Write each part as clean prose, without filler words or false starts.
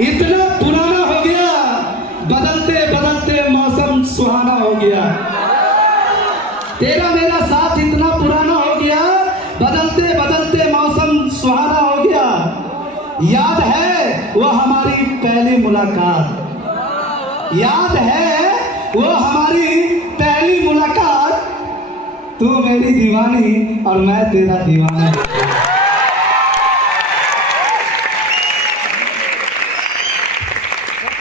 इतना पुराना हो गया, बदलते बदलते मौसम सुहाना हो गया। तेरा मेरा साथ इतना पुराना हो गया, बदलते बदलते मौसम सुहाना हो गया। याद है वो हमारी पहली मुलाकात, याद है वो हमारी पहली मुलाकात। तू मेरी दीवानी और मैं तेरा दीवाना।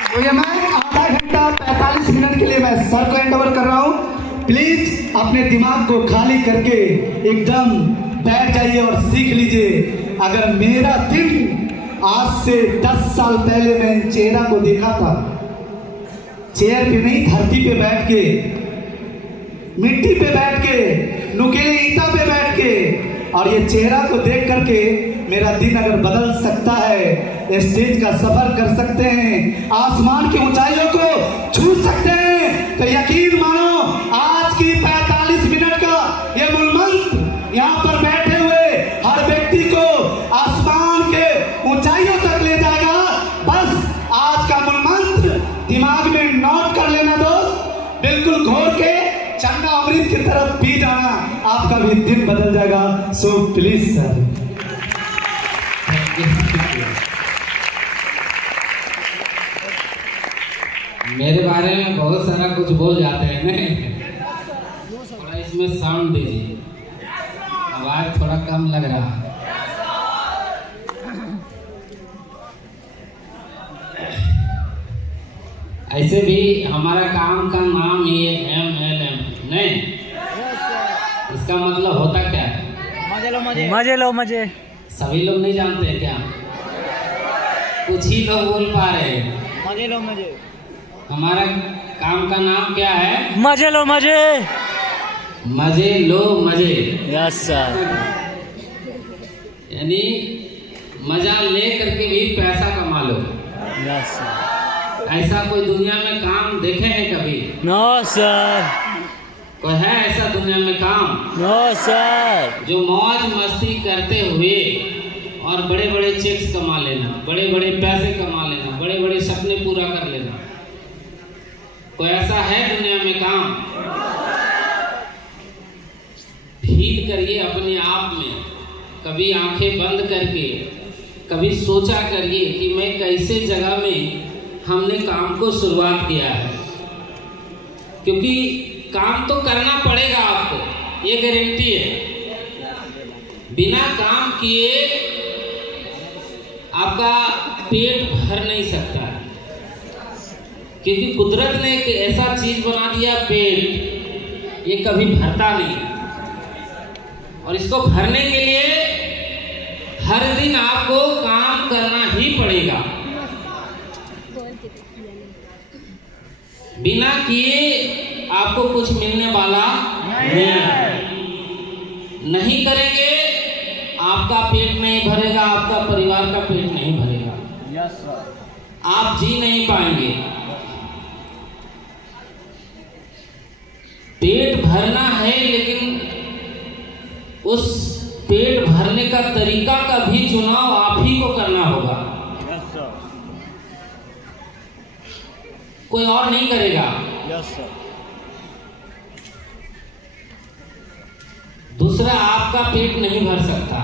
तो ये मैं आधा घंटा 45 मिनट के लिए मैं सर को हैंड ओवर कर रहा हूँ। प्लीज अपने दिमाग को खाली करके एकदम बैठ जाइए और सीख लीजिए। अगर मेरा दिल आज से 10 साल पहले मैं चेहरा को देखा था, चेयर पे नहीं धरती पे बैठ के, मिट्टी पे बैठ के, नुकीले ईंटा पे बैठ के, और ये चेहरा को देख करके मेरा दिन अगर बदल सकता है, स्टेज का सफर कर सकते हैं, आसमान की ऊंचाइयों को छू सकते हैं, तो यकीन मानो आज की 45 मिनट का ये मूलमंत्र यहाँ पर बैठे हुए हर व्यक्ति को आसमान के ऊंचाइयों तक ले जाएगा। बस आज का मूलमंत्र दिमाग में नोट कर लेना दोस्त, बिल्कुल घोर के चन्ना अमृत की तरफ पी जाना, आपका भी दिन बदल जाएगा। So please sir. मेरे बारे में बहुत सारा कुछ बोल जाते हैं नहीं, थोड़ा इसमें साउंड दीजिए, आवाज थोड़ा कम लग रहा है। ऐसे भी हमारा काम का नाम ये MLM नहीं, इसका मतलब होता क्या है? मजे लो मजे, मजे लो मजे। सभी लोग नहीं जानते हैं क्या? कुछ ही लोग बोल पा रहे हैं। मजे लो मजे। हमारा काम का नाम क्या है? मजे लो मजे। मजे लो मजे। Yes sir. यानी मजा ले करके भी पैसा कमा लो। Yes sir. ऐसा कोई दुनिया में काम देखे हैं कभी? No sir. कोई है ऐसा दुनिया में काम? No sir. जो मौज मस्ती करते हुए और बड़े बड़े चेक्स कमा लेना, बड़े बड़े पैसे कमा लेना, बड़े बड़े सपने पूरा कर लेना, कोई ऐसा है दुनिया में काम? फील करिए अपने आप में, कभी आंखें बंद करके कभी सोचा करिए कि मैं कैसे जगह में हमने काम को शुरुआत किया है। क्योंकि काम तो करना पड़ेगा आपको, ये गारंटी है। बिना काम किए आपका पेट भर नहीं सकता, क्योंकि कुदरत ने एक ऐसा चीज बना दिया पेट, ये कभी भरता नहीं, और इसको भरने के लिए हर दिन आपको काम करना ही पड़ेगा। बिना किए आपको कुछ मिलने वाला नहीं करेंगे, आपका पेट नहीं भरेगा, आपका परिवार का पेट नहीं भरेगा। Yes sir. आप जी नहीं पाएंगे। पेट भरना है, लेकिन उस पेट भरने का तरीका का भी चुनाव आप ही को करना होगा। Yes sir. कोई और नहीं करेगा। Yes sir. दूसरा, आपका पेट नहीं भर सकता,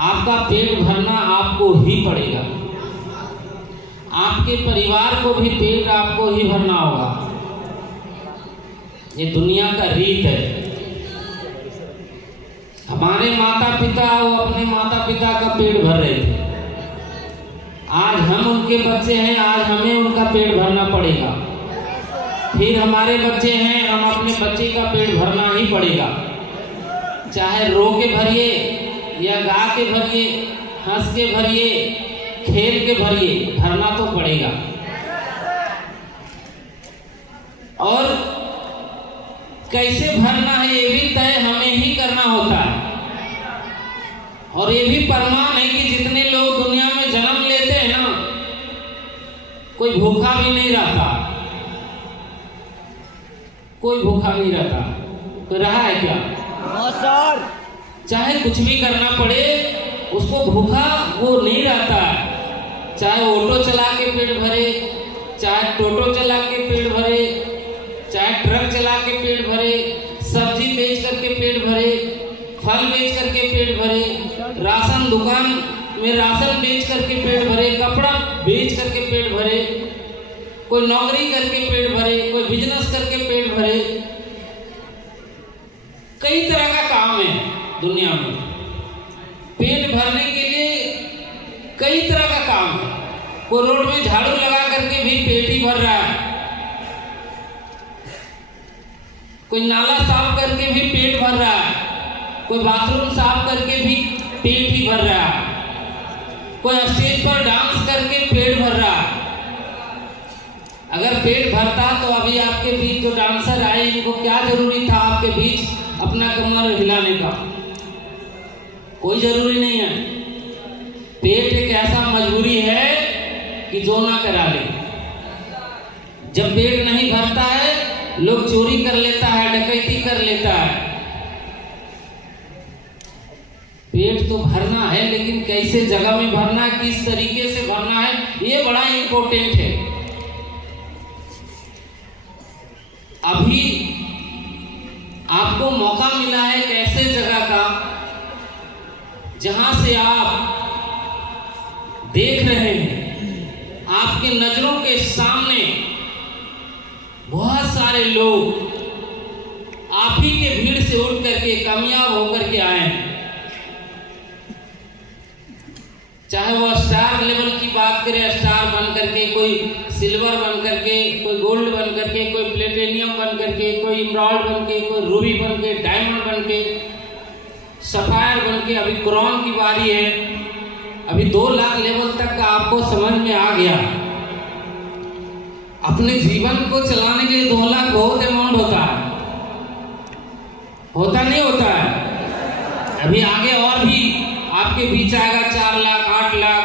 आपका पेट भरना आपको ही पड़ेगा। आपके परिवार को भी पेट आपको ही भरना होगा। ये दुनिया का रीत है। हमारे माता पिता वो अपने माता पिता का पेट भर रहे थे, आज हम उनके बच्चे हैं, आज हमें उनका पेट भरना पड़ेगा। फिर हमारे बच्चे हैं, हम अपने बच्चे का पेट भरना ही पड़ेगा। चाहे रो के भरिए या गा के भरिए, हंस के भरिए, खेल के भरिए, भरना तो पड़ेगा। और कैसे भरना है ये भी तय हमें ही करना होता है। और ये भी प्रमाण है कि जितने लोग दुनिया में जन्म लेते हैं ना, कोई भूखा भी नहीं रहता, कोई भूखा नहीं रहता। कोई रहा है क्या? सर। चाहे कुछ भी करना पड़े, उसको भूखा वो नहीं रहता है। चाहे ऑटो चला के पेट भरे, चाहे टोटो चला के पेट भरे, चाहे ट्रक चला के पेट भरे, सब्जी बेच करके पेट भरे, फल बेच करके पेट भरे, राशन दुकान में राशन बेच करके पेट भरे, कपड़ा बेच करके पेट भरे, कोई नौकरी करके पेट भरे, कोई बिजनेस करके पेट भरे। कई तरह का काम है दुनिया में। पेट भरने के लिए कई तरह का काम है। कोई रोड में झाड़ू लगा करके भी पेट ही भर रहा है, कोई नाला साफ करके भी पेट भर रहा है, कोई बाथरूम साफ करके भी पेट ही भर रहा है, कोई स्टेज पर डांस करके पेट भर रहा है। अगर पेट भरता तो अभी आपके बीच जो डांसर आए इनको क्या जरूरी था आपके बीच अपना कमर हिलाने का? कोई जरूरी नहीं है। पेट एक ऐसा मजबूरी है कि जो ना करा ले। जब पेट नहीं भरता है लोग चोरी कर लेता है, डकैती कर लेता है। पेट तो भरना है, लेकिन कैसे जगह में भरना है, किस तरीके से भरना है, ये बड़ा इंपॉर्टेंट है। अभी आपको मौका मिला है एक ऐसे जगह का जहां से आप देख रहे हैं, आपके नजरों के सामने बहुत सारे लोग आप ही के भीड़ से उठ करके कामयाब होकर के आए हैं। चाहे वो स्टार लेवल की बात करें, स्टार बन करके, कोई सिल्वर बन करके, कोई गोल्ड बन करके, कोई प्लेटिनियम बन करके, कोई इमराल्ड बन के, कोई रूबी बन के, डायमंड बन के, सफायर बन के, अभी क्रोन की बारी है। अभी 2 लाख लेवल तक का आपको समझ में आ गया। अपने जीवन को चलाने के लिए 2 लाख बहुत अमाउंट होता है, होता नहीं होता है। अभी आगे और भी आपके बीच आएगा 4 लाख, 8 लाख।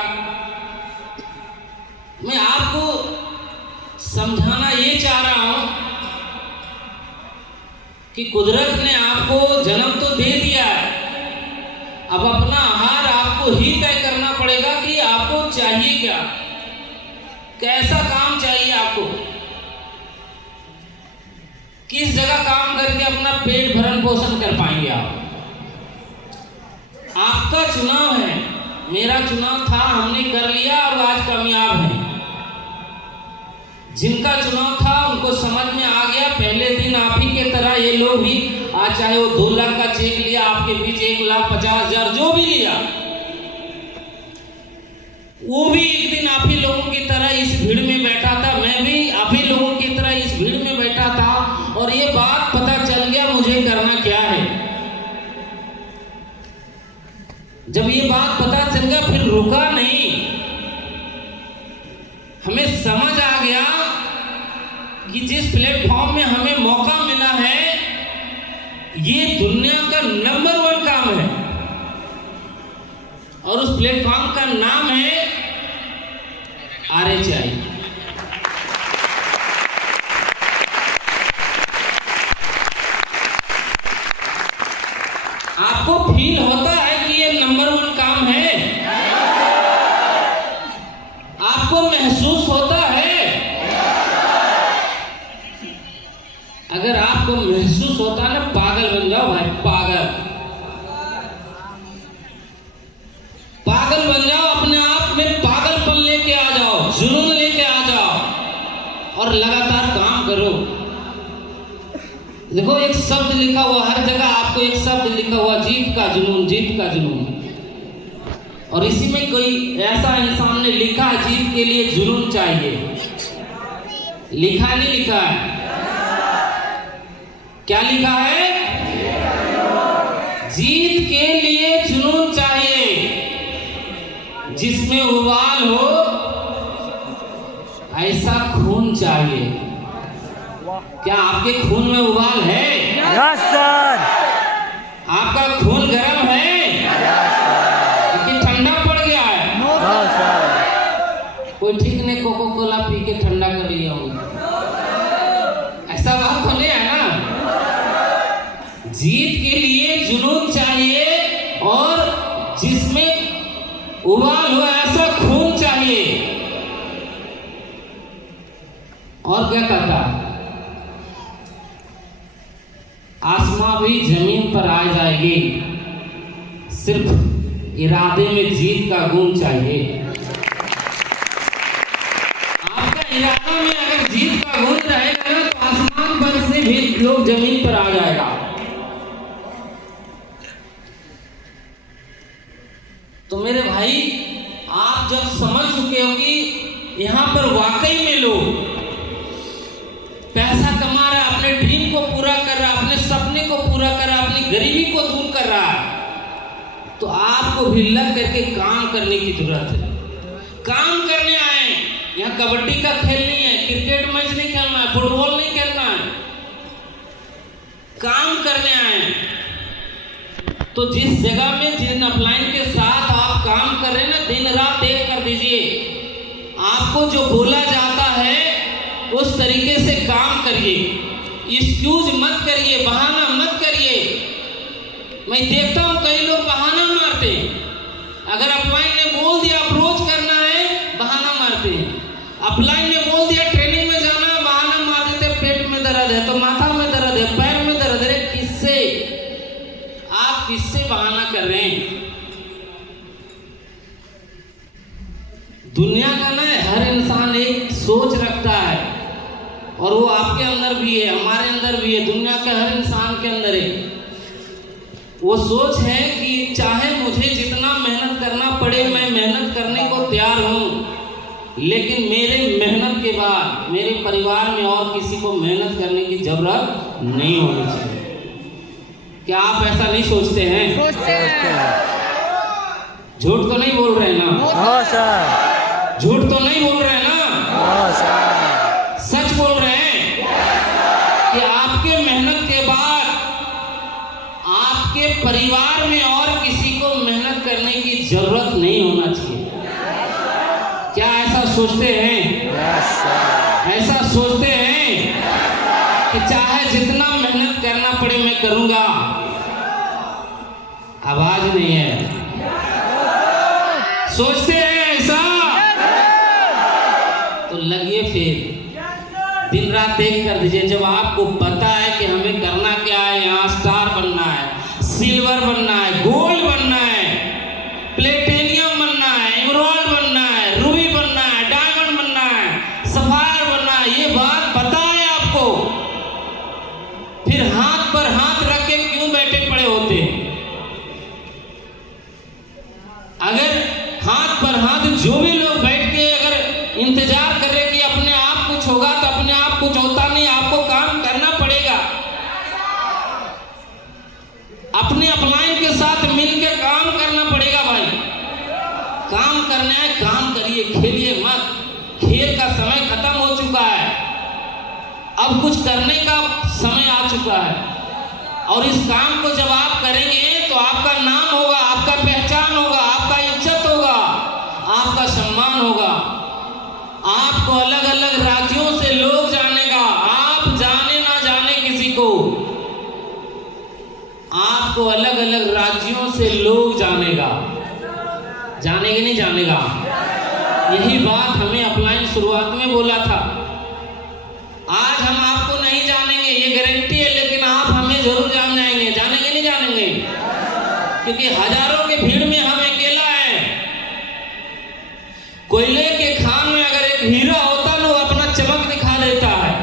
मैं आपको समझाना ये चाह रहा हूं कि कुदरत ने आपको जन्म तो दे दिया है, अब अपना आहार आपको ही तय करना पड़ेगा कि आपको चाहिए क्या, कैसा काम चाहिए आपको, किस जगह काम करके अपना पेट भरण पोषण कर पाएंगे आप। आपका चुनाव है, मेरा चुनाव था, हमने कर लिया और आज कामयाब है। जिनका चुनाव था उनको समझ में आ गया। पहले दिन आप ही के तरह ये लोग भी आज, चाहे वो 2 लाख का चेक लिया आपके बीच, 1,50,000 जो भी लिया, वो भी एक दिन आप ही लोगों की तरह इस भीड़ में बैठा था, मैं भी आप ही लोगों की तरह इस भीड़ में बैठा था, और ये बात पता चल गया मुझे करना क्या है। जब ये बात पता चल गया फिर रुका नहीं, हमें समझ आ गया कि जिस प्लेटफॉर्म में हमें मौका मिला है ये दुनिया का नंबर 1 काम है, और उस प्लेटफॉर्म का नाम है RHI। आपको फील होता है कि ये नंबर 1 काम है? आपको महसूस होता है? अगर आपको महसूस होता है ना, पागल बन जाओ भाई, पागल पागल बन जाओ, अपने आप में पागलपन लेके आ जाओ, जुनून लेके आ जाओ और लगातार काम करो। देखो एक शब्द लिखा हुआ हर जगह, आपको एक शब्द लिखा हुआ, जीत का जुनून, जीत का जुनून। और इसी में कोई ऐसा इंसान ने लिखा है जीत के लिए जुनून चाहिए, लिखा नहीं लिखा है? क्या लिखा है? जीत के लिए जुनून चाहिए, जिसमें उबाल हो ऐसा खून चाहिए। क्या आपके खून में उबाल है? Yes sir. आपका खून गर्म है कि ठंडा पड़ गया है? No sir. कोई ठीक ने कोको कोला पी के ठंडा कर लिया होगा, ऐसा बात तो नहीं है ना। जीत के लिए जुनून चाहिए और जिसमें उबाल हो ऐसा खून चाहिए। अब क्या कहता है, आसमां भी जमीन पर आ जाएगी, सिर्फ इरादे में जीत का गुण चाहिए। आपका इरादा में अगर जीत का गुण रहेगा ना, तो आसमान पर से भी लोग जमीन पर आ जाएगा। तो मेरे भाई, आप जब समझ चुके हो कि यहाँ पर वाकई में लोग पैसा कमा रहा है, अपने ड्रीम को पूरा कर रहा है, अपने सपने को पूरा कर रहा है, अपनी गरीबी को दूर कर रहा है, तो आपको भी लग करके काम करने की जरूरत है। काम करने आए, यहाँ कबड्डी का खेल नहीं है, क्रिकेट मैच नहीं खेलना है, फुटबॉल नहीं खेलना है, काम करने आए। तो जिस जगह में जिन अपलाइन के साथ आप काम कर रहे हैं ना, दिन रात एक कर दीजिए। आपको जो बोला जाता है उस तरीके से काम करिए, एक्सक्यूज मत करिए, बहाना मत करिए। मैं देखता हूं कई लोग बहाना मारते हैं। अगर अपलाइन ने बोल दिया अप्रोच करना है, बहाना मारते हैं। अपलाइन ने बोल दिया ट्रेनिंग में जाना है, बहाना मार देते, पेट में दर्द है तो माथा में दर्द है, पैर में दर्द है। किससे आप किससे बहाना कर रहे हैं? दुनिया का ना हर इंसान एक सोच रखता है, और वो आपके अंदर भी है, हमारे अंदर भी है, दुनिया के हर इंसान के अंदर है। वो सोच है कि चाहे मुझे जितना मेहनत करना पड़े, मैं मेहनत करने को तैयार हूं, लेकिन मेरे मेहनत के बाद मेरे परिवार में और किसी को मेहनत करने की जरूरत नहीं होनी चाहिए। क्या आप ऐसा नहीं सोचते हैं? सोचते हैं। झूठ तो नहीं बोल रहे ना? हाँ सर। झूठ तो नहीं बोल रहे ना? हाँ सर। सच बोल रहे हैं कि आपके मेहनत के बाद आपके परिवार में और किसी को मेहनत करने की जरूरत नहीं होना चाहिए। क्या ऐसा सोचते हैं? Yes sir. ऐसा सोचते हैं कि चाहे जितना मेहनत करना पड़े मैं करूंगा? आवाज नहीं है। सोचते हैं ऐसा? तो लगिए फिर, दिन रात एक कर दीजिए। जब आपको पता है कि हमें करना क्या है, यहाँ स्टार बनना है, सिल्वर बनना है, गोल्ड बनना है, प्लेटिनियम बनना है, एमराल्ड बनना है, रूबी बनना है, डायमंड बनना है, सफायर बनना है, ये बात पता है आपको, फिर हाथ पर हाथ रख के क्यों बैठे पड़े होते हैं? अगर हाथ पर हाथ जो भी लोग बैठ के अगर इंतजार कर रहे कि अपने आप कुछ होगा, तो अपने आप कुछ होता नहीं, आपको काम करना पड़ेगा। अपने अपलाइन के साथ मिलकर काम करना पड़ेगा भाई। काम करना है, काम करिए, खेलिए मत। खेल का समय खत्म हो चुका है, अब कुछ करने का समय आ चुका है। और इस काम को जब आप करेंगे तो आपका नाम होगा, आपका पहचान होगा, आपका इज्जत होगा, आपका सम्मान होगा। आपको अलग अलग राज्यों से लोग जानेगा, आप जाने ना जाने किसी को, आपको अलग अलग राज्यों से लोग जानेगा। जानेगा नहीं जानेगा? यही बात हमें अपलाइन शुरुआत में बोला था। आज हम आपको नहीं जानेंगे, ये गारंटी है, लेकिन आप हमें जरूर जान जाएंगे। जानेंगे नहीं जानेंगे? क्योंकि हजारों के भीड़ में हम अकेला है। कोयले के खान में अगर एक हीरा होता ना, वो अपना चमक दिखा देता है।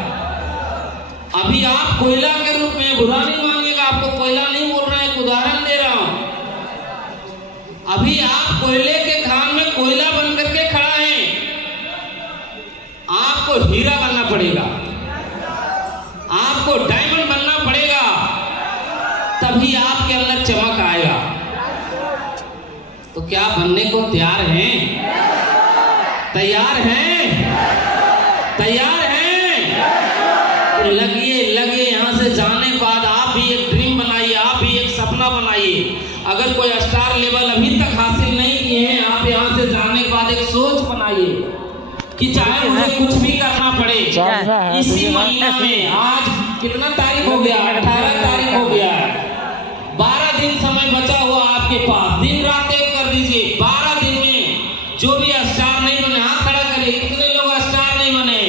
अभी आप कोयला के रूप में, बुरा नहीं मानिएगा, आपको कोयला नहीं बोल रहा है, एक उदाहरण दे रहा हूं। अभी आप कोयले के खान में कोयला बन करके खड़ा है, आपको हीरा बनना पड़ेगा, आपको डायमंड बनना पड़ेगा, तभी आपके अंदर चमक आएगा। तो क्या बनने को तैयार हैं? तैयार हैं? तैयार हैं? तो लगिए लगिए। यहाँ से जाने के बाद आप भी एक ड्रीम बनाइए, आप भी एक सपना बनाइए। अगर कोई स्टार लेवल अभी तक हासिल नहीं किए हैं, आप यहाँ से जाने के बाद एक सोच बनाइए कि चाहे मुझे कुछ भी करना पड़े। इसी महीना में, आज कितना तारीख हो गया? 18 तारीख हो गया। 12 दिन समय बचा हुआ आपके पास। दिन रात एक कर दीजिए। 12 दिन में जो भी स्टार नहीं बने, हाथ खड़ा करिए। कितने लोग स्टार नहीं बने?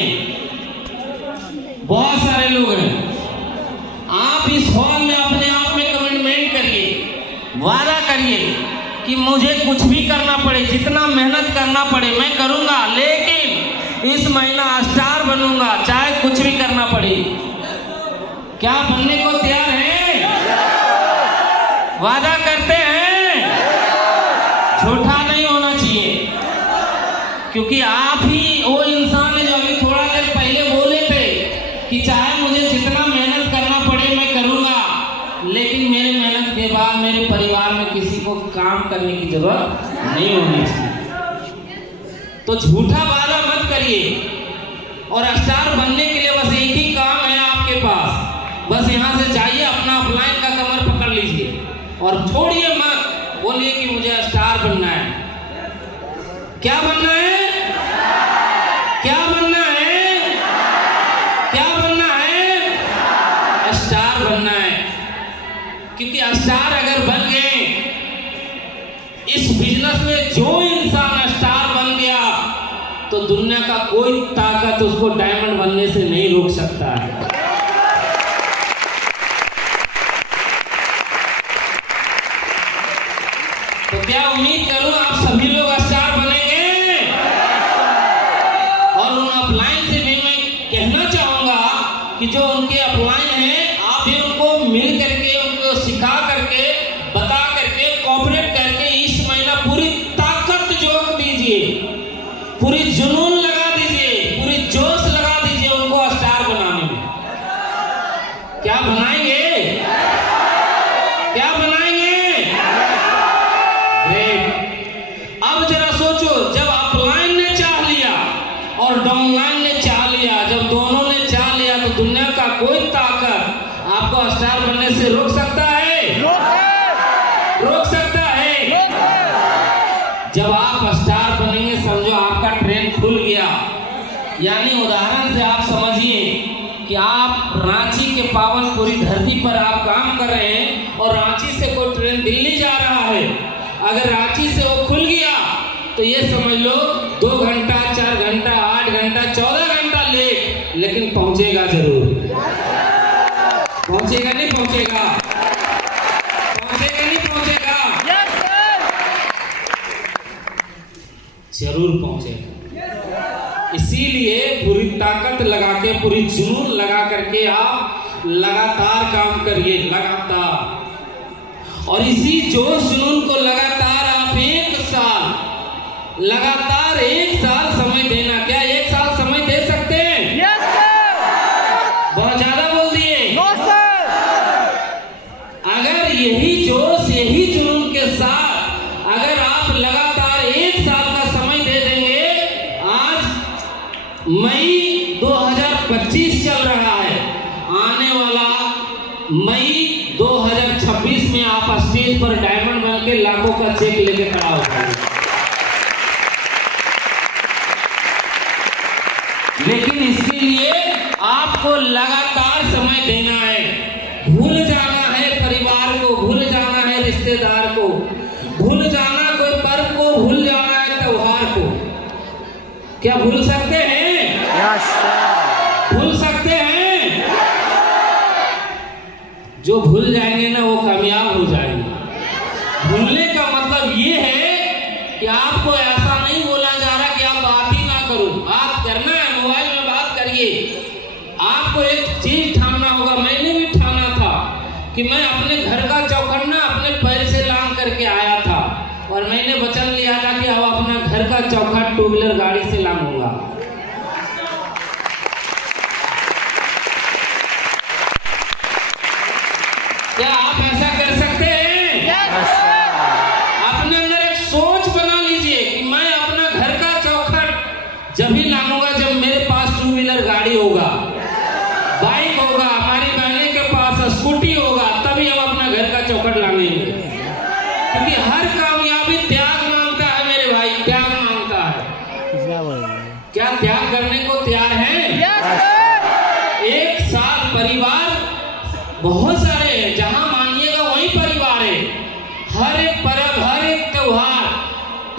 कि मुझे कुछ भी करना पड़े, जितना मेहनत करना पड़े मैं करूँगा, लेकिन इस महीना स्टार बनूंगा, चाहे कुछ भी करना पड़े। क्या बनने को तैयार हैं? वादा करते हैं? झूठा नहीं होना चाहिए, क्योंकि आप ही वो इंसान है जो अभी थोड़ा देर पहले बोले थे कि चाहे मुझे जितना मेहनत करना पड़े मैं करूँगा, लेकिन मेरे मेहनत के बाद मेरे परिवार में किसी को काम करने की जरूरत नहीं होनी चाहिए। तो झूठा वादा मत करिए। और स्टार बनने के लिए बस एक ही काम है आपके पास, बस यहाँ से जाइए, अपना अपलाइन का कमर पकड़ लीजिए और छोड़िए मत बोलिए कि मुझे स्टार बनना है। क्या बनना है? क्या बनना है? क्या बनना है? स्टार बनना है। क्योंकि स्टार अगर बन गए, इस बिजनेस में जो इंसान स्टार बन गया तो दुनिया का कोई ताकत उसको डायमंड बनने से नहीं रोक सकता है। तो क्या उम्मीद करूं आप सभी लोग स्टार बनेंगे? और उन अपलाइन से भी मैं कहना चाहूंगा कि जो उनके अपलाइन हैं, आप भी उनको मिल करके, उनको सिखा करके, बता करके, कोऑपरेट करके इस महीना पूरी ताकत जोड़ दीजिए, पूरी जुनून लगा दीजिए, पूरी जोश लगा दीजिए उनको स्टार बनाने में। क्या बनाएंगे? क्या बनाएंगे? ग्रेट। अब जरा सोचो, जब अपलाइन ने चाह लिया और डाउनलाइन ने चाह लिया, जब दोनों ने चाह लिया, तो दुनिया का कोई ताकत आपको स्टार बनने से रोक सकता है? रोक सकता है? जब आप स्टार बनेंगे, समझो आपका ट्रेन खुल गया। यानी उदाहरण से आप समझिए कि आप रांची के पावन पूरी धरती पर आप काम कर रहे हैं और रांची से कोई ट्रेन दिल्ली जा रहा है। अगर रांची से वो खुल गया तो ये समझ लो 2 घंटा, 4 घंटा, 8 घंटा, 14 घंटा लेट, लेकिन पहुंचेगा जरूर। पहुंचेगा नहीं पहुंचेगा? पहुंचेगा नहीं पहुंचेगा? जरूर पहुंचेगा। इसीलिए पूरी ताकत लगा के, पूरी जुनून लगा करके आप लगातार काम करिए, लगातार। और इसी जोश जुनून को लगातार आप 1 साल, लगातार 1 साल समय देना। क्या 1 साल समय दे सकते हैं? Yes sir. बहुत ज्यादा बोल दिए। No sir. अगर यही जोश, यही जुनून के साथ अगर आप लगातार 1 साल का समय दे देंगे, आज मई 2025 चल रहा है, आने वाला मई 2026 में आप स्टेज पर डायमंड बन के लाखों का चेक लेके खड़ा हो जाएंगे। लेकिन इसके लिए आपको लगातार समय देना है। भूल जाना है परिवार को, भूल जाना है रिश्तेदार को, भूल जाना कोई पर्व को, भूल जाना है त्योहार को। क्या भूल सकते हैं? Yes sir. भूल सकते हैं? जो भूल जाएंगे ना वो कामयाब हो जाएंगे। भूलने का मतलब ये है कि आपको ऐसा नहीं बोला जा रहा कि आप बात ही ना करो। बात करना है, मोबाइल में बात करिए। आपको एक चीज ठानना होगा। मैंने भी ठाना था कि मैं अपने घर का चौखट ना अपने पैर से लांग करके आया था, और मैंने वचन लिया था कि अब अपना घर का चौखट 2 व्हीलर गाड़ी से लांगूंगा। क्या आप ऐसा कर सकते हैं? yes, अपने अंदर एक सोच बना लीजिए कि मैं अपना घर का चौखट जब ही लाऊंगा जब मेरे पास 2 व्हीलर गाड़ी होगा, बाइक होगा, हमारी बहने के पास स्कूटी होगा, तभी हम अपना घर का चौखट लाएंगे। क्योंकि हर कामयाबी त्याग मांगता है मेरे भाई, त्याग मांगता है। क्या त्याग करने को तैयार है? yes, 1 साल परिवार बहुत सारे हैं, जहां मानिएगा वही परिवार है। हर एक पर्व, हर एक त्योहार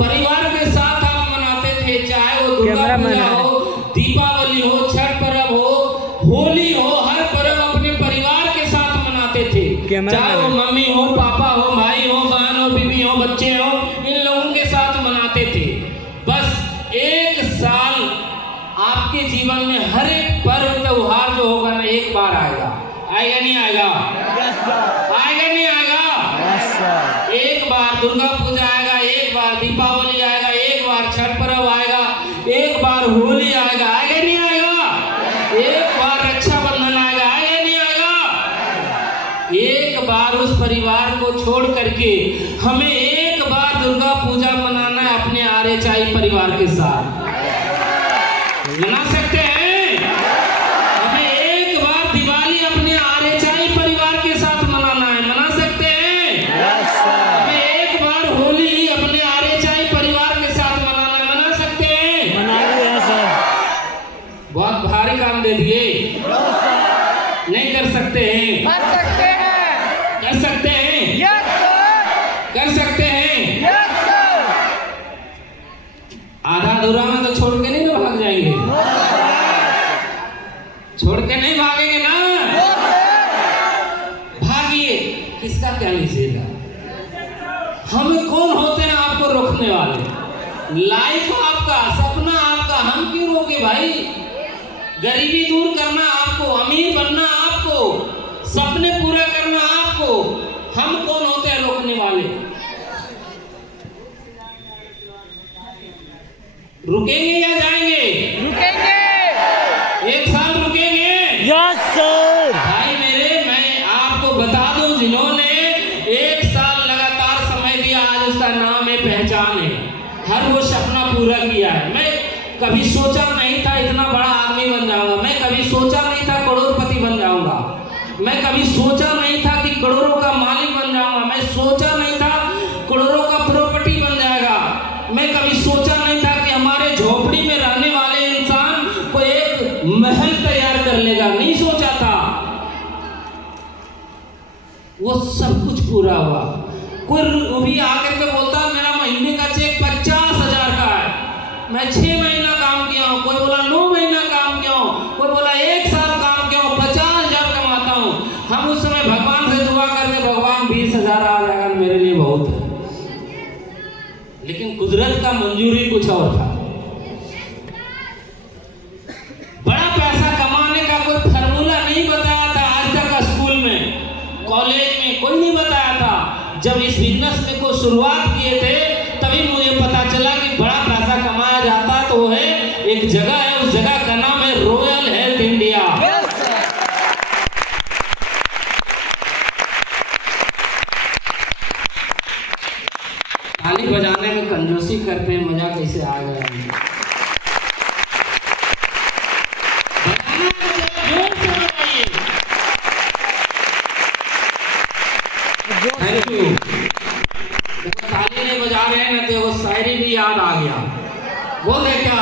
परिवार के साथ आप मनाते थे, चाहे वो दुर्गा पूजा हो, दीपावली हो, छठ पर्व हो, होली हो, हर पर्व अपने परिवार के साथ मनाते थे। चाहे वो मम्मी हो, पापा हो, भाई हो, बहन हो, बीवी हो, बच्चे हो, साल आपके जीवन में हर एक पर्व त्योहार जो होगा ना एक बार आएगा। आएगा नहीं आएगा? आएगा नहीं आएगा? एक बार दुर्गा पूजा आएगा, एक बार दीपावली आएगा, एक बार छठ पर्व आएगा, एक बार होली आएगा। आएगा नहीं आएगा? एक बार रक्षाबंधन आएगा। आएगा नहीं आएगा? एक बार उस परिवार को छोड़ करके हमें एक बार दुर्गा पूजा मनाना है अपने आर्यचाई परिवार के साथ। मना सकते हैं? हमें एक बार दिवाली अपने आर्यचाई परिवार के साथ मनाना है। मना सकते हैं? हमें एक बार होली अपने आर्यचाई परिवार के साथ मनाना है। मना सकते हैं? बहुत भारी काम दे दिए। नहीं कर सकते हैं? कर सकते हैं। कर सकते हैं? कर सकते हैं? आधा अधूरा में तो छोड़ के नहीं ना भाग जाएंगे। छोड़ के नहीं भागेंगे ना। भागिए, किसका क्या लीजिएगा? हमें कौन होते हैं आपको रोकने वाले? लाइफ आपका, सपना आपका, हम क्यों रोके भाई? गरीबी दूर करना आपको, अमीर बनना आपको, सपने पूरा करना आपको। हम कौन होते हैं रोकने वाले? रुकेंगे या जाएंगे? रुकेंगे। एक साल रुकेंगे? Yes sir. भाई मेरे, मैं आपको बता दूं, जिन्होंने एक साल लगातार समय दिया आज उसका नाम है, पहचान है, हर वो सपना पूरा किया है। मैं कभी सोचा नहीं था इतना बड़ा आदमी बन जाऊंगा। मैं कभी सोचा नहीं था करोड़पति बन जाऊंगा। मैं कभी सोचा नहीं था कि करोड़ों का मालिक बन जाऊंगा। मैं सोचा नहीं था करोड़ों का प्रॉपर्टी बन जाएगा। मैं कभी सोचा नहीं था कि हमारे झोपड़ी में रहने वाले इंसान को एक महल तैयार कर लेगा। नहीं सोचा था। वो सब कुछ पूरा हुआ। कोई भी आकर के बोलता मेरा महीने का चेक 50,000 का है, मैं 6 महीना काम किया हूँ। कोई बोला 9 महीना काम किया हूँ, कोई बोला 1 साल काम किया हूँ, 50,000 कमाता हूँ। हम उस समय भगवान से दुआ करते, भगवान 20,000 आ जाएगा मेरे लिए बहुत है। लेकिन कुदरत का मंजूरी कुछ और था। बड़ा पैसा कमाने का कोई फार्मूला नहीं बताया था आज तक स्कूल में, कॉलेज में कोई नहीं बताया था। जब इस बिजनेस में को शुरुआत किए थे तभी मुझे पता चला कि बड़ा पैसा कमाया जाता तो है एक जगह है, उस जगह का नाम है रॉयल हेल्थ इंडिया। ताली बजाने में कंजूसी करते हैं, मजा कैसे आ गया? Thank you. ताली नहीं बजा रहे हैं ना तो वो शायरी भी याद आ गया। बोल दे क्या?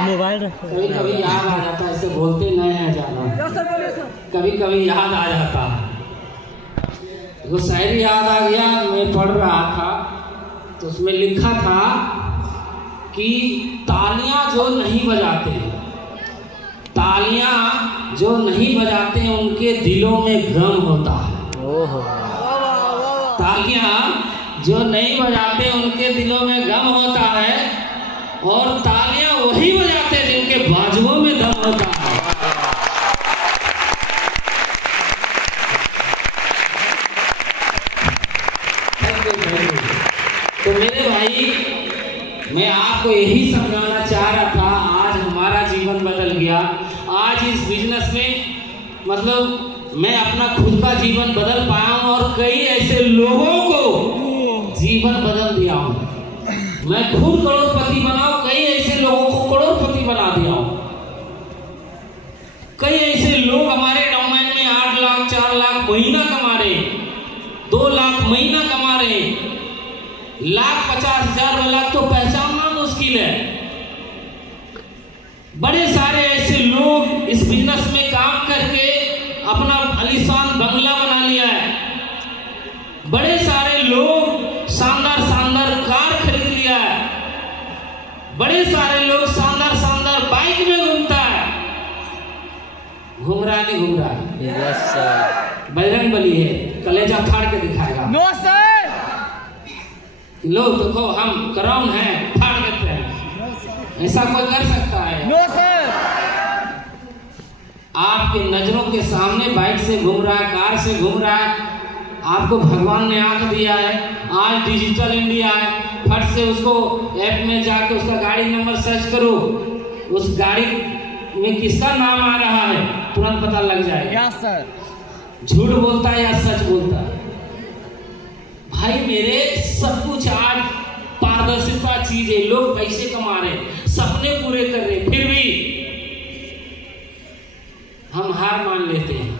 मोबाइल कभी कभी याद आ जाता है, ऐसे बोलते नहीं है जाना, कभी कभी याद आ जाता है। वो शायरी याद आ गया, मैं पढ़ रहा था तो उसमें लिखा था कि तालियां जो नहीं बजाते हैं, तालियां जो नहीं बजाते हैं उनके दिलों में गम होता है। तालियां जो नहीं बजाते उनके दिलों में गम होता है, और तालियां वही बजाते हैं जिनके बाजुओं में दम होता है। तो मेरे भाई, मैं आपको यही समझाना चाह रहा था। आज हमारा जीवन बदल गया। आज इस बिजनेस में मतलब मैं अपना खुद का जीवन बदल पाया हूँ और कई ऐसे लोगों को जीवन बदल दिया हूँ। मैं खुद करोड़पति बना हूँ, कई ऐसे लोगों को करोड़पति बना दिया हूँ। कई ऐसे लोग हमारे डोमेन में 8 लाख 4 लाख महीना कमा रहे, 2 लाख महीना कमा रहे, 1,50,000 लाख तो पहचानना मुश्किल है। बड़े सारे ऐसे लोग इस बिजनेस में काम करके अपना आलीशान बंगला बना लिया है। बड़े सारे लोग शानदार शानदार कार खरीद लिया है। बड़े सारे लोग शानदार शानदार बाइक में घूमता है। घूम रहा नहीं घूम रहा? Yes sir. बजरंग बली है, कलेजा फाड़ के दिखाएगा। No sir. लोग देखो हम क्राउन हैं, फाड़ देते हैं। ऐसा कोई कर सकता है? No sir. आपके नजरों के सामने बाइक से घूम रहा है, कार से घूम रहा है, आपको भगवान ने आंख दिया है, आज डिजिटल इंडिया है, फट से उसको ऐप में जाके उसका गाड़ी नंबर सर्च करो, उस गाड़ी में किसका नाम आ रहा है तुरंत पता लग जाएगा। Yes sir. झूठ बोलता है या सच बोलता है? भाई मेरे सब कुछ आज पारदर्शिता चीज है, लोग पैसे कमा रहे हैं, सपने पूरे कर रहे हैं, फिर भी हम हार मान लेते हैं।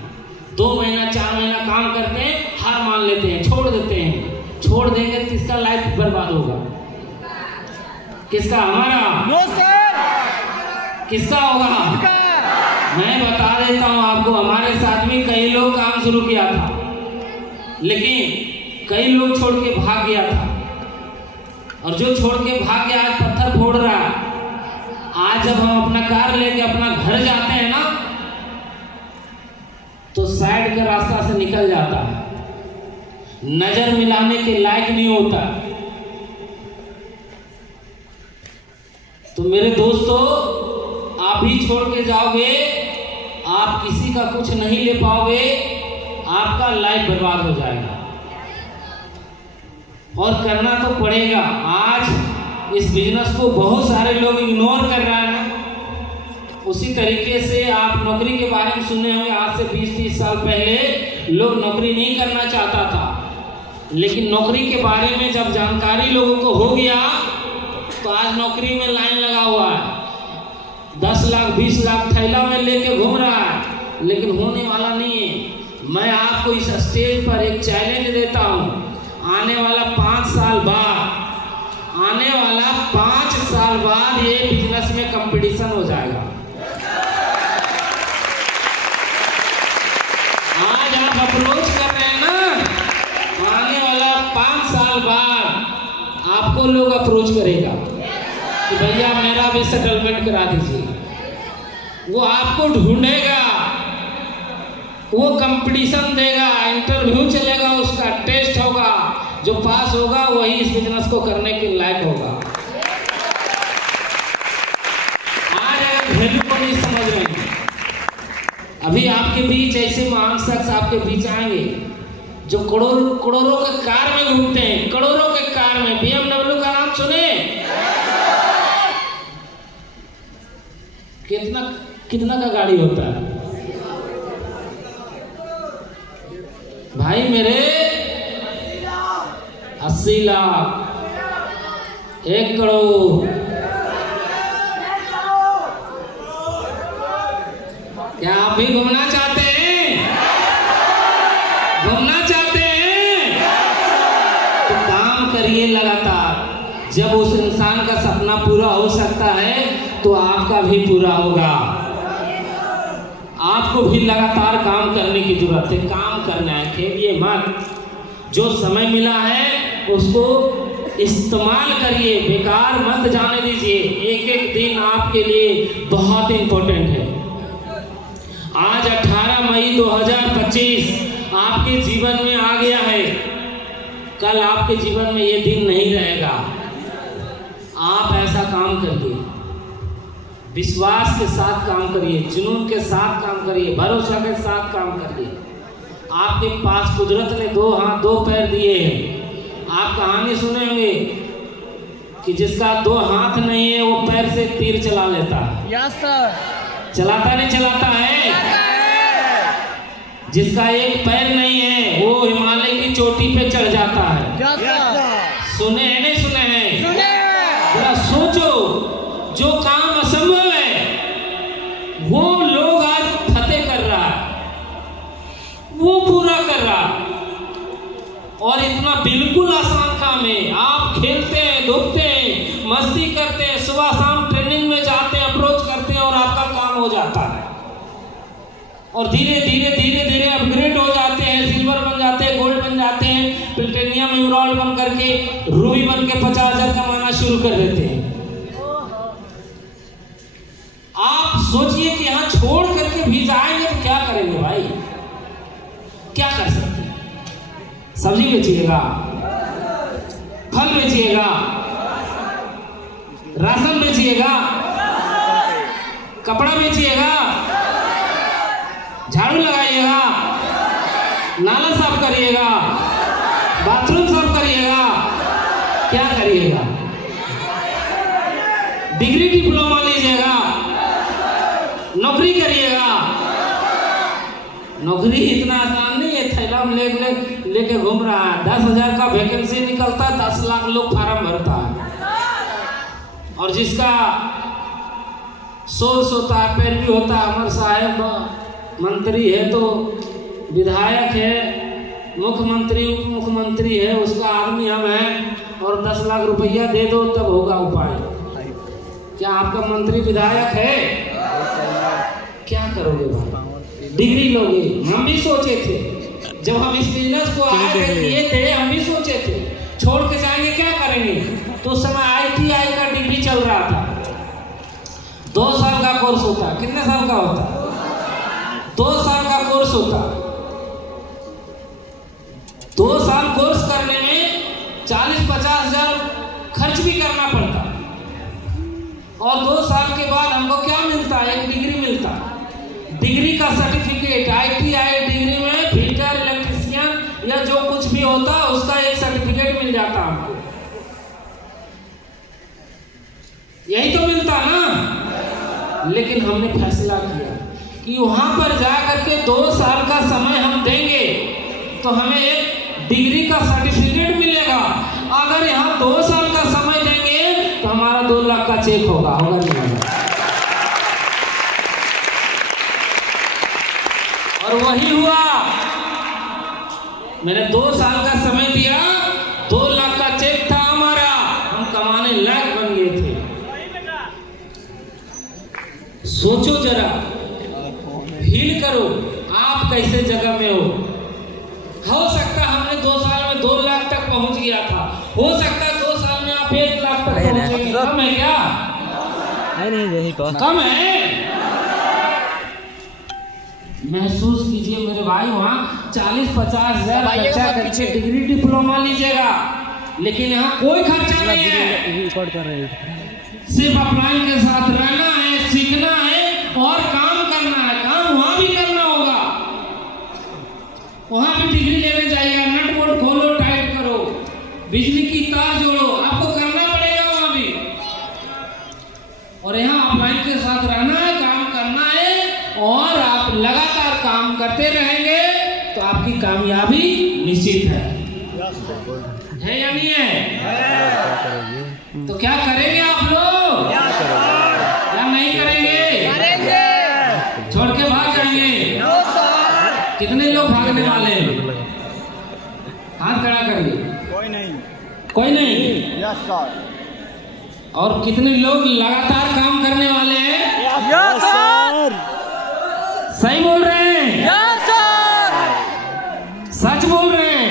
2 महीना 4 महीना काम करते हैं, हार मान लेते हैं, छोड़ देते हैं। छोड़ देंगे तो किसका लाइफ बर्बाद होगा? किसका? हमारा? No sir. किसका होगा? मैं बता देता हूं आपको, हमारे साथ में कई लोग काम शुरू किया था, लेकिन कई लोग छोड़ के भाग गया था, और जो छोड़ के भाग गया आज पत्थर फोड़ रहा है। आज जब हम अपना कार लेके अपना घर जाते हैं ना, तो साइड का रास्ता से निकल जाता है, नजर मिलाने के लायक नहीं होता। तो मेरे दोस्तों, आप भी छोड़ के जाओगे, आप किसी का कुछ नहीं ले पाओगे, आपका लाइफ बर्बाद हो जाएगा। और करना तो पड़ेगा। आज इस बिजनेस को बहुत सारे लोग इग्नोर कर रहे हैं। उसी तरीके से आप नौकरी के बारे में सुने होंगे, आज से 20-30 साल पहले लोग नौकरी नहीं करना चाहता था, लेकिन नौकरी के बारे में जब जानकारी लोगों को हो गया तो आज नौकरी में लाइन लगा हुआ है, 10 लाख 20 लाख थैला में लेके घूम रहा है, लेकिन होने वाला नहीं है। मैं आपको इस स्टेज पर एक चैलेंज देता हूं, आने वाला 5 साल बाद ये बिजनेस में कंपटीशन हो जाएगा। आज आप अप्रोच कर रहे हैं ना, आने वाला 5 साल बाद आपको लोग अप्रोच करेगा कि भैया मेरा भी सेटलमेंट करा दीजिए। वो आपको ढूंढेगा, वो कंपटीशन देगा, इंटरव्यू चलेगा, उसका टेस्ट होगा, जो पास होगा वही इस बिजनेस को करने के लायक होगा। आज अगर वैल्यू को नहीं समझ रहे हैं, अभी आपके बीच ऐसे महान शख्स आपके बीच आएंगे जो करोड़ों के कार में घूमते हैं, करोड़ों के कार में। BMW का नाम सुने? कितना का गाड़ी होता है भाई मेरे? 80 लाख, 1 करोड़। क्या आप भी घूमना चाहते हैं? घूमना चाहते हैं तो काम करिए लगातार। जब उस इंसान का सपना पूरा हो सकता है तो आपका भी पूरा होगा। आपको भी लगातार काम करने की जरूरत है, काम करना है, खेलिए मत। जो समय मिला है उसको इस्तेमाल करिए, बेकार मत जाने दीजिए। एक एक दिन आपके लिए बहुत इंपॉर्टेंट है। आज 18 मई 2025 आपके जीवन में आ गया है, कल आपके जीवन में ये दिन नहीं रहेगा। आप ऐसा काम करिए, विश्वास के साथ काम करिए, जुनून के साथ काम करिए, भरोसा के साथ काम करिए। आपके पास कुदरत ने 2 हाथ 2 पैर दिए हैं। आप कहानी सुने होंगे कि जिसका 2 हाथ नहीं है वो पैर से तीर चला लेता है। Yes sir. चलाता नहीं चलाता है? जिसका 1 पैर नहीं है वो हिमालय की चोटी पे चढ़ जाता है। Yes sir. सुने हैं नहीं सुने हैं? सुने। जरा सोचो, जो काम असंभव है वो लोग आज फतेह कर रहा है, वो पूरा कर रहा है। और इतना बिल्कुल आसान काम है। आप खेलते हैं, धूपते हैं, मस्ती करते हैं, सुबह शाम ट्रेनिंग में जाते हैं, अप्रोच करते हैं और आपका काम हो जाता है। और धीरे धीरे अपग्रेड हो जाते हैं, सिल्वर बन जाते हैं, गोल्ड बन जाते हैं, प्लेटिनियम एमराल्ड बन करके रूबी बन के 50,000 कमाना शुरू कर देते हैं। आप सोचिए कि यहाँ छोड़ करके भी जाएंगे तो क्या करेंगे भाई? क्या कर सकते हैं? सब्जी बेचिएगा, फल बेचिएगा, राशन बेचिएगा, कपड़ा बेचिएगा, झाड़ू लगाइएगा, नाला साफ करिएगा, बाथरूम साफ करिएगा, क्या करिएगा? डिग्री डिप्लोमा लीजिएगा, नौकरी करिएगा। नौकरी इतना आसान नहीं है, थैला में लेके घूम रहा है। 10,000 का वैकेंसी निकलता है, 10 लाख लोग फार्म भरता है, और जिसका सोर्स होता है, पैरवी होता है, अमर साहब मंत्री है तो विधायक है, मुख्यमंत्री उप मुख्यमंत्री है, उसका आदमी हम हैं, और 10 लाख रुपया दे दो तब होगा उपाय। क्या आपका मंत्री विधायक है? क्या करोगे भाई? डिग्री लोगे? हम भी सोचे थे जब हम इस बिजनेस को आगे किए थे, हम भी सोचे थे छोड़ के जाएंगे, क्या करेंगे? तो उस समय ITI का डिग्री चल रहा था, 2 साल का कोर्स होता। कितने साल का होता? 2 साल का कोर्स होता। 2 साल कोर्स करने में 40-50 हजार खर्च भी करना पड़ता, और 2 साल के बाद हमको क्या मिलता? एक डिग्री मिलता, डिग्री का सर्टिफिकेट। ITI डिग्री में फिल्टर, इलेक्ट्रीशियन या जो कुछ भी होता उसका एक सर्टिफिकेट मिल जाता हमको। यही तो मिलता ना। लेकिन हमने फैसला किया कि वहां पर जाकर के 2 साल का समय हम देंगे तो हमें एक डिग्री का सर्टिफिकेट मिलेगा। अगर यहाँ 2 साल का समय देंगे तो हमारा 2 लाख का चेक होगा नहीं होगा? और वही हुआ। मैंने 2 साल का समय दिया, 2 लाख का चेक था हमारा, हम कमाने लायक बन गए थे। सोचो जरा, फील करो आप कैसे जगह में हो सकता हमने 2 साल में 2 लाख तक पहुंच गया था, हो सकता है 2 साल में आप 1 लाख तक पहुंचेंगे। कम है क्या? नहीं कम है? महसूस कीजिए मेरे भाई, वहाँ 40-50 हजार खर्चा करके डिग्री डिप्लोमा लीजिएगा, लेकिन यहाँ कोई खर्चा नहीं है। सिर्फ अपलाइन के साथ रहना है, सीखना है और काम करना है। काम वहाँ भी करना होगा, वहाँ भी डिग्री लेने जाइएगा, नट बोल्ट खोलो, टाइट करो, बिजली की तार जोड़ो, आपको करना पड़ेगा वहाँ भी। और यहाँ अपलाइन के साथ रहना है, काम करना है, और आप लगातार काम करते रहेंगे तो आपकी कामयाबी निश्चित है या नहीं है? तो क्या करेंगे आप लोग या नहीं करेंगे? छोड़ के भाग जाएंगे? कितने लोग भागने वाले हैं? हाथ खड़ा करिए। कोई नहीं? और कितने लोग लगातार काम करने वाले हैं? सही बोल रहे हैं? सच बोल रहे हैं?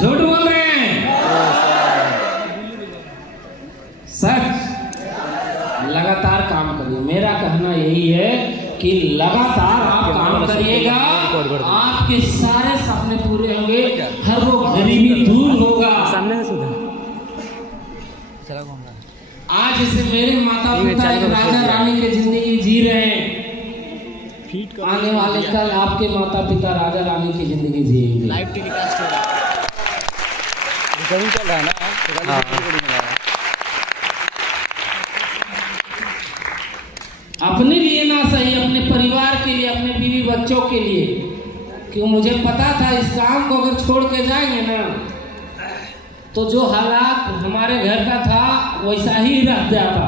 झूठ बोल रहे हैं? सच। लगातार काम करिए। मेरा कहना यही है कि लगातार आप काम करिएगा, आपके सारे सपने पूरे होंगे, हर वो गरीबी दूर होगा। आज जैसे मेरे माता पिता एक राजा रानी की जिंदगी जी रहे हैं, आने वाले कल आपके माता पिता राजा रानी की जिंदगी जिएंगे। लाइव टेलीकास्ट हो रहा है, चल रहा है ना। अपने लिए ना सही, अपने परिवार के लिए, अपने बीवी बच्चों के लिए। क्यों? मुझे पता था इस काम को अगर छोड़ के जाएंगे ना तो जो हालात हमारे घर का था वैसा ही रह जाता,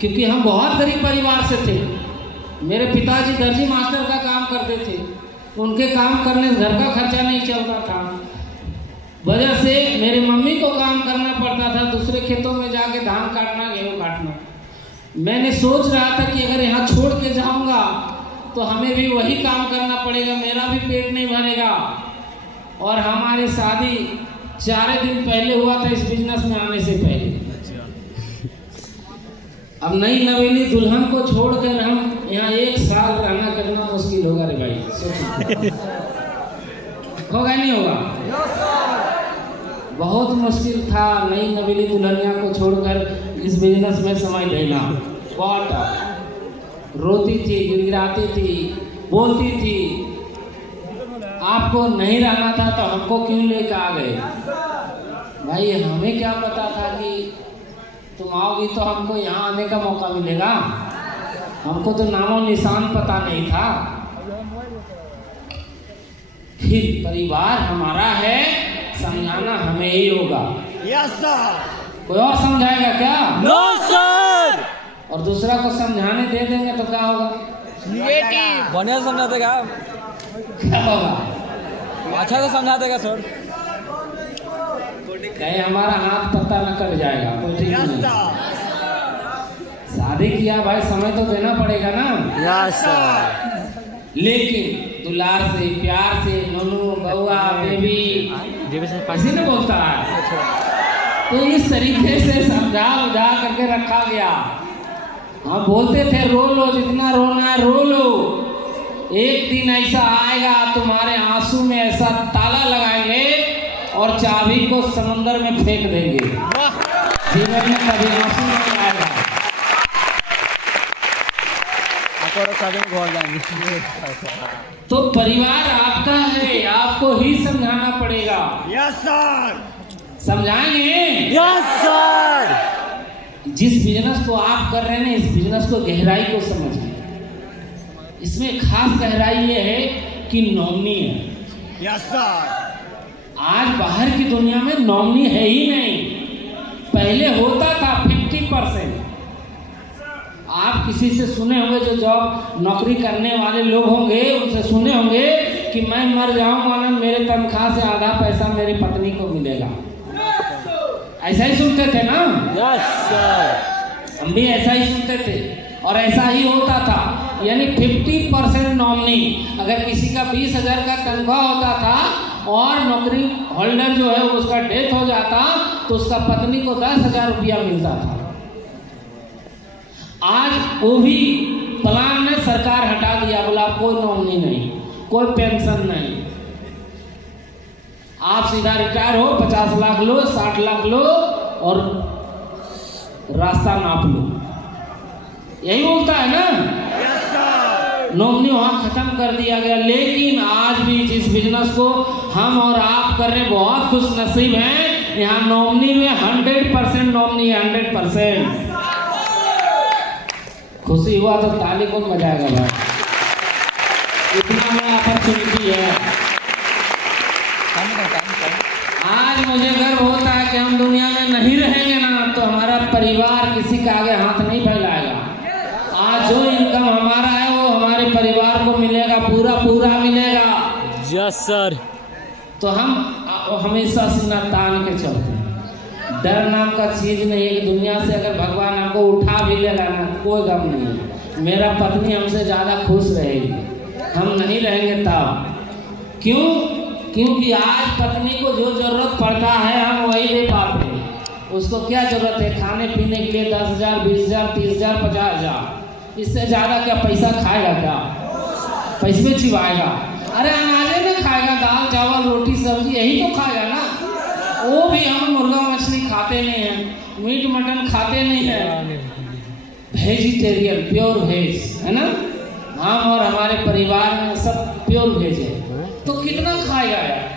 क्योंकि हम बहुत गरीब परिवार से थे। मेरे पिताजी दर्जी मास्टर का काम करते थे, उनके काम करने से घर का खर्चा नहीं चलता था। वजह से मेरे मम्मी को काम करना पड़ता था, दूसरे खेतों में जाके धान काटना, गेहूँ काटना। मैंने सोच रहा था कि अगर यहाँ छोड़ के जाऊँगा तो हमें भी वही काम करना पड़ेगा, मेरा भी पेट नहीं भरेगा। और हमारी शादी 4 दिन पहले हुआ था, इस बिजनेस में आने से पहले। अब नई नवेली दुल्हन को छोड़कर हम यहाँ 1 साल रहना करना मुश्किल होगा रे भाई। होगा नहीं होगा? बहुत मुश्किल था नई नवेली दुल्हनिया को छोड़कर इस बिजनेस में समय देना। बहुत टफ। रोती थी, गिड़गिड़ाती थी, बोलती थी। आपको नहीं रहना था तो हमको क्यों लेकर आ गए? भाई हमें क्या पता था कि तुम आओगी तो हमको यहाँ आने का मौका मिलेगा। हमको तो नामो निशान पता नहीं था। फिर परिवार हमारा है, समझाना हमें ही होगा। Yes sir. कोई और समझाएगा क्या? No sir. और दूसरा को समझाने दे देंगे तो क्या होगा? नेगेटिव। बढ़िया समझा देगा। क्या होगा? अच्छा से समझा देगा सर। कहीं हमारा हाथ पता न कट जाएगा। कोई ठीक नहीं। शादी किया भाई, समय तो देना पड़ेगा ना। Yes sir. लेकिन दुलार से, प्यार से, ननू, बउआ, बेबी ऐसे न बोलता है। तो इस तरीके से समझा बुझा करके रखा गया। हम बोलते थे रो लो, जितना रोना है रो लो। एक दिन ऐसा आएगा तुम्हारे आंसू में ऐसा ताला लगाएंगे और चाबी को समुंदर में फेंक देंगे। जीवन में कभी आंसू नहीं आएगा। तो परिवार आपका है, आपको ही समझाना पड़ेगा। Yes sir. समझाएंगे? Yes sir. जिस बिजनेस को आप कर रहे हैं ना, इस बिजनेस को गहराई को समझिए। इसमें खास गहराई ये है कि नॉमिनी है। Yes sir. आज बाहर की दुनिया में नॉमिनी है ही नहीं। पहले होता था 50%। आप किसी से सुने होंगे, जो जॉब नौकरी करने वाले लोग होंगे उनसे सुने होंगे कि मैं मर जाऊंगा ना, मेरे तनख्वाह से आधा पैसा मेरी पत्नी को मिलेगा। ऐसा ही सुनते थे ना? Yes sir. हम भी ऐसा ही सुनते थे और ऐसा ही होता था। यानी 50% नॉमिनी। अगर किसी का 20,000 का तनख्वाह होता था और नौकरी होल्डर जो है उसका डेथ हो जाता तो उसका पत्नी को 10,000 रुपया मिलता था। आज वो भी प्लान ने सरकार हटा दिया, बोला कोई नॉमिनी नहीं, कोई पेंशन नहीं। आप सीधा रिटायर हो, 50 लाख लो, 60 लाख लो और रास्ता नाप लो। यही बोलता है ना? नॉमिनी वहां खत्म कर दिया गया। लेकिन आज भी जिस बिजनेस को हम और आप कर रहे बहुत खुश नसीब हैं। यहाँ नॉमिनी में 100% नॉमिनी है, 100%। खुशी हुआ तो ताली कौन बजाएगा भाई? इतना बड़ा अपॉर्चुनिटी है। आज मुझे गर्व होता है कि हम दुनिया में नहीं रहेंगे ना तो हमारा परिवार किसी के आगे हाथ नहीं फैलाएगा। आज जो इनकम हमारा है वो हमारे परिवार को मिलेगा, पूरा पूरा मिलेगा। Yes sir. तो हम हमेशा सीना तान के चलते हैं। डर नाम का चीज नहीं है कि दुनिया से अगर भगवान हमको उठा भी लेगा ना, कोई गम नहीं है। मेरा पत्नी हमसे ज़्यादा खुश रहेगी, हम नहीं रहेंगे तब। क्यों? क्योंकि आज पत्नी को जो जरूरत पड़ता है हम वही दे पाते हैं। उसको क्या जरूरत है? खाने पीने के लिए 10,000, 20,000, 30,000, 50,000। इससे ज़्यादा क्या पैसा खाएगा? क्या पैसे में चिवाएगा? अरे अनाजे में खाएगा, दाल चावल रोटी सब्जी यही तो खाएगा ना। वो भी हम मुर्गा मछली खाते नहीं हैं, मीट मटन खाते नहीं हैं। वेजिटेरियन, प्योर वेज है ना। हम और हमारे परिवार में सब प्योर वेज है। तो कितना खाएगा यार?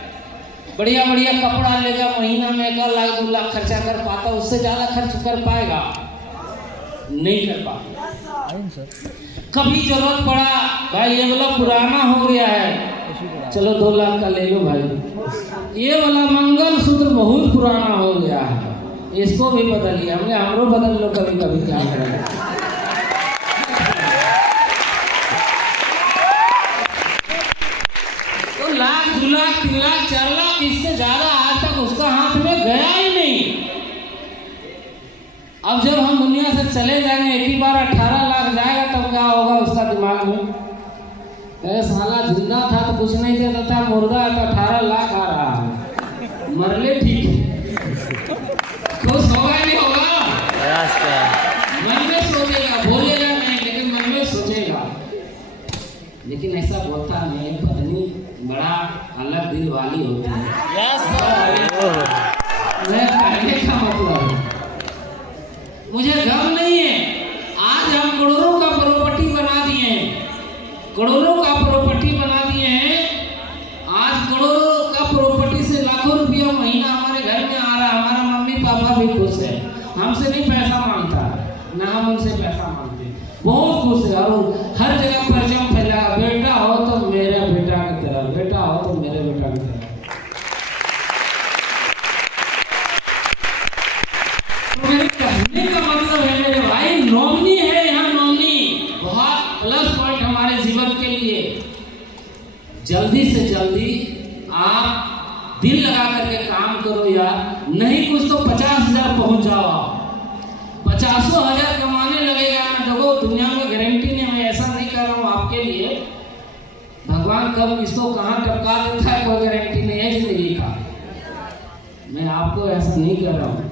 बढ़िया बढ़िया कपड़ा लेगा, महीना में 1 लाख 2 लाख खर्चा कर पाता, उससे ज़्यादा खर्च कर पाएगा? नहीं कर पाता। कभी जरूरत पड़ा, भाई ये वाला पुराना हो गया है, चलो 2 लाख का ले लो भाई। ये वाला मंगल सूत्र बहुत पुराना हो गया है, इसको भी बदलिए। हमरो बदल लो कभी कभी, क्या करें। तो लाख 2 लाख 3 लाख 4 लाख इससे ज्यादा आज तक उसका हाथ में गया ही नहीं। अब जब हम दुनिया से चले जाएंगे, एक ही बार 18 लाख जाएगा तब क्या होगा उसका दिमाग में? साला जिंदा था तो कुछ नहीं देता था, मुर्दा है तो 18 लाख आ रहा है। मरले ठीक है, खुश होगा नहीं होगा? मन में सोचेगा, बोलेगा नहीं लेकिन मन में सोचेगा। लेकिन ऐसा बोलता नहीं, पत्नी बड़ा अलग दिल वाली होती है। मैं कहने का मतलब मुझे गम नहीं है। आज हम करोड़ों का प्रॉपर्टी बना दिए हैं, करोड़ों का प्रॉपर्टी बना दिए हैं। आज करोड़ों का प्रॉपर्टी से लाखों रुपया महीना हमारे घर में आ रहा है। हमारा मम्मी पापा भी खुश है, हमसे नहीं पैसा मांगता, ना हम उनसे पैसा मांगते, बहुत खुश है। और हर जगह परचम फैला, बेटा हो तो मेरा बेटा की तरह, बेटा हो तो मेरे बेटा की तरह। तो मेरे कहने का मतलब है मेरे भाई, नॉमिनी है यहाँ, नॉमिनी बहुत प्लस पॉइंट हमारे जीवन के लिए। जल्दी से जल्दी आप दिल लगा करके काम करो यार, नहीं कुछ तो 50,000 पहुंच जाओ। 50,000 कमाने लगेगा ना, देखो दुनिया में गारंटी नहीं, मैं ऐसा नहीं कर रहा हूँ आपके लिए, भगवान कब किसको कहाँ टपका देता है कोई गारंटी नहीं है जिंदगी का। मैं आपको ऐसा नहीं कर रहा हूँ,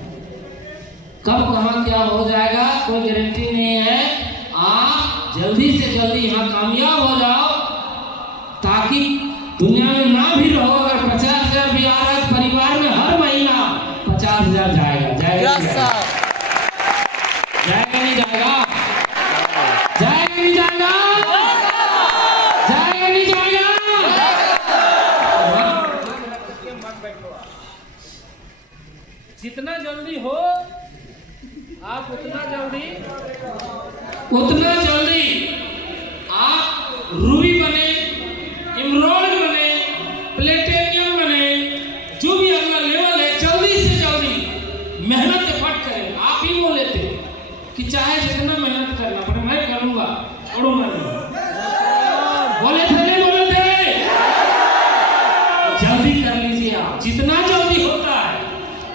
कब कहाँ क्या हो जाएगा कोई गारंटी नहीं है। आप जल्दी से जल्दी यहाँ कामयाब हो जाओ, ताकि दुनिया में ना भी रहो। अगर 50,000 भी आ रहा है परिवार में, हर महीना 50,000 जाएगा, जाएगा जाएगा नहीं जाएगा, जाएगा नहीं जाएगा, जाएगा नहीं जाएगा। जितना जल्दी हो आप उतना जल्दी आप रूबी बने, इमराल्ड बने, प्लेटिनियम बने, जो भी अगला लेवल है, जल्दी से जल्दी मेहनत एफर्ट करें। आप ही बोले थे कि चाहे जितना मेहनत करना पड़े मैं करूंगा, छोड़ूंगा नहीं, बोले थे नहीं बोले थे? जल्दी कर लीजिए आप, जितना जल्दी होता है।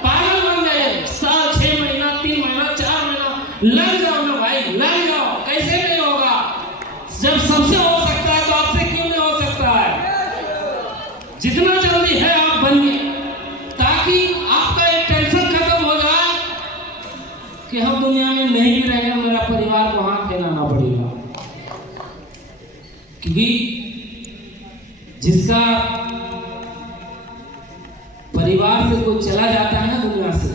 पागल बन जाइए, साल 6 महीना 3 महीना 4 महीना लग जाओ ना भाई, लग जाओ। कैसे नहीं होगा? जब सबसे हो सकता है तो आपसे क्यों नहीं हो सकता है? जितना जल्दी है आप बनिए, ताकि आपका एक टेंशन खत्म हो जाए कि हम दुनिया में नहीं भी रहेंगे, मेरा परिवार को हाथ फैलाना पड़ेगा। क्योंकि जिसका परिवार से कोई चला जाता है ना दुनिया से,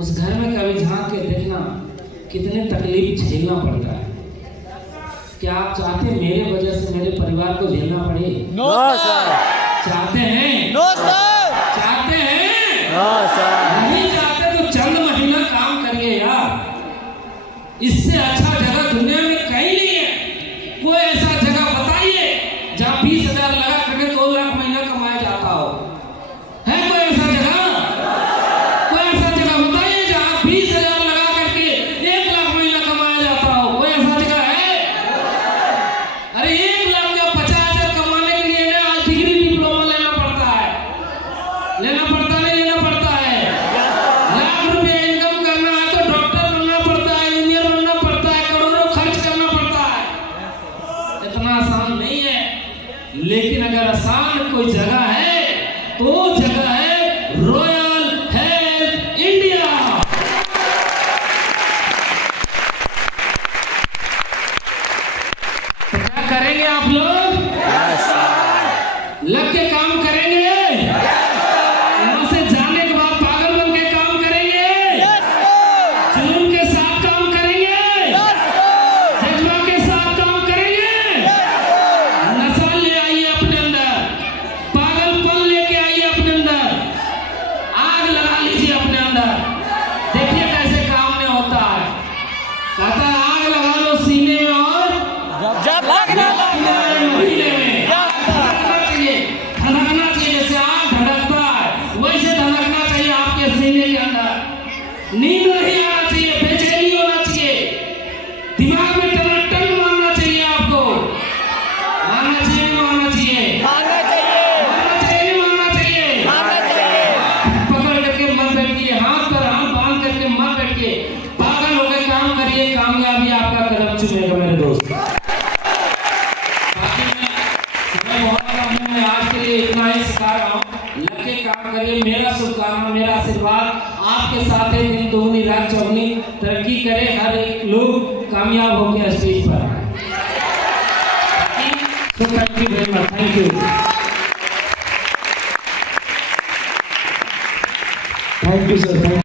उस घर में कभी झांक के देखना कितने तकलीफ झेलना पड़ता है। क्या आप चाहते हैं मेरे वजह से मेरे परिवार को झेलना पड़े? नो सर, चाहते हैं? नो सर, चाहते हैं? No sir. नहीं चाहते तो चंद महीना काम करिए यार, इससे अच्छा जगह दुनिया में कहीं नहीं है। कोई ऐसा जगह बताइए जहाँ 20,000 लगा करके 2 लाख महीना कमाया जाता हो? है कोई ऐसा जगह? कोई ऐसा जगह बताइए जहाँ 20,000 लगा करके 1 लाख महीना कमाया जाता हो? कोई ऐसा जगह है? अरे 1 लाख या 50,000 कमाने के लिए ना आज डिग्री डिप्लोमा लेना पड़ता है, लेना पड़ता नहीं लेना पड़ता है। लाख रुपए इनकम करना है तो डॉक्टर बनना पड़ता है, इंजीनियर बनना पड़ता है, करोड़ों खर्च करना पड़ता है। इतना आसान नहीं है। लेकिन अगर आसान कोई जगह है तो वो जगह है रॉयल हेल्थ इंडिया। तो क्या करेंगे आप लोग? लग के काम करेंगे? वहां से जाने के बाद पागल बन के काम करेंगे? जुनून के साथ काम करेंगे? जज्बा के साथ काम करेंगे? नशा ले आइए अपने अंदर, पागलपन लेके आइए अपने अंदर, आग लगा लीजिए अपने अंदर, देखिए कैसे काम में होता है। कहता है आग लगा लो सीने में और जब लगना महीने में धड़कना चाहिए, धड़कना चाहिए। जैसे आग धड़कता है वैसे धड़कना चाहिए आपके सीने के अंदर। नींद नहीं आना चाहिए, बेचैनी होना चाहिए, दिमाग में टनाटन मारना चाहिए आपको। मारना चाहिए नहीं मारना चाहिए? मारना चाहिए, मारना चाहिए नहीं मारना चाहिए? मारना चाहिए। पकड़ करके मत बैठिए, हाथ पर हाथ बांध करके मत बैठिए, पागल होकर काम करिए, कामयाबी आपका कदम चुमेगा मेरे दोस्त। बाकी मैं बहुत कम में आज के लिए इतना ही सिखा रहा हूँ। लग के काम करिए, मेरा शुभकामना, मेरा आशीर्वाद आपके साथ है। दिन दोगुनी रात चौगुनी तरक्की करे, हर एक लोग कामयाब होकर स्टेज पर आए। Thank you very much, thank you. Thank you sir, thank